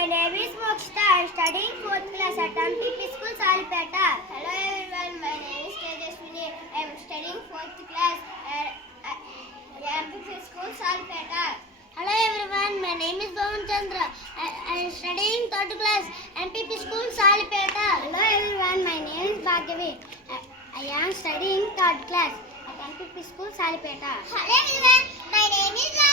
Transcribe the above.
my name is Mokshita. I am studying 4th class at MPP School, Salipeta. Hello everyone, my name is Tejaswini. I am studying 4th class at MPP School, Salipeta. Hello everyone, my name is Bhavan Chandra. I am studying 3rd class, MPP School, Salipeta. Hello everyone, my name is Bhargavi. I am studying 3rd class at MPP School, Salipeta. Hello everyone, my name is